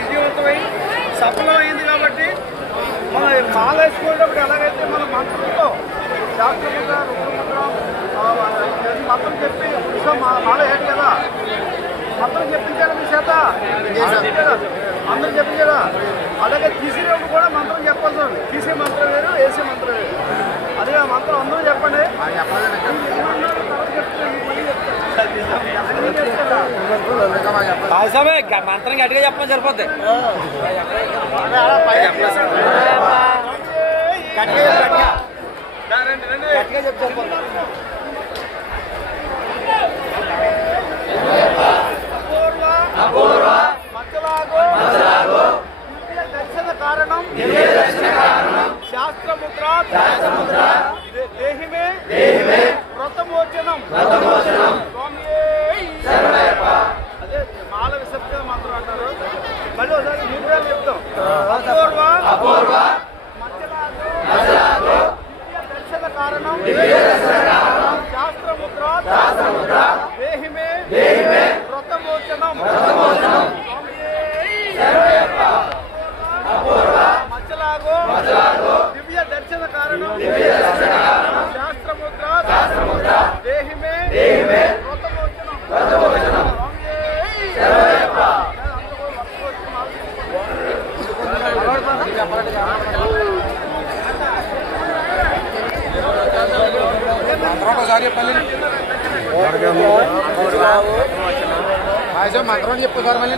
విజయవంతమై సఫలమైంది కాబట్టి మన మాల వేసుకునేటప్పుడు ఎలాగైతే మన మంత్రంతో శాస్త్రముద్ర రుద్రముద్ర మంత్రం చెప్పి మాల వేయాలి కదా, మంత్రం చెప్పించారు మీ చేత అందరూ చెప్పించారా? అలాగే తీసేటప్పుడు కూడా మంత్రం చెప్పాల్సి ఉంది. తీసే మంత్రం వేరు, వేసే మంత్రం వేరు. అదే ఆ మంత్రం అందరూ చెప్పండి. మంత్రం గట్టిగా చెప్పడం సరిపోద్ది. గట్టిగా చెప్తారు. దర్శన కారణం శాస్త్రముద్ర దేహిమే వ్రతమోచనం. అదే మాల విసర్జన మంత్రం అంటారు. మళ్ళీ ఒకసారి 3 వేలు చెప్తాం. అపూర్వ మధ్యలాగు దర్శన కారణం శాస్త్రముద్ర దేహిమే వ్రతమోచనం. మధ్యలాగు దివ్య దర్శన కారణం శాస్త్రముద్ర దేహిమే వ్రతమోచనం. ఒకసారి చెప్పండి. మంత్రం చెప్పు సార్. మళ్ళీ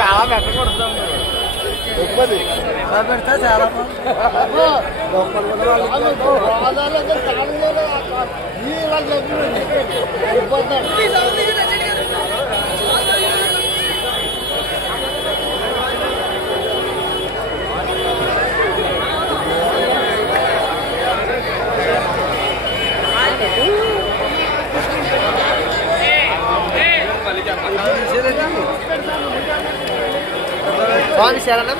చాలా పెట్టకూడదు. పెడితే చాలా స్వామి శరణం.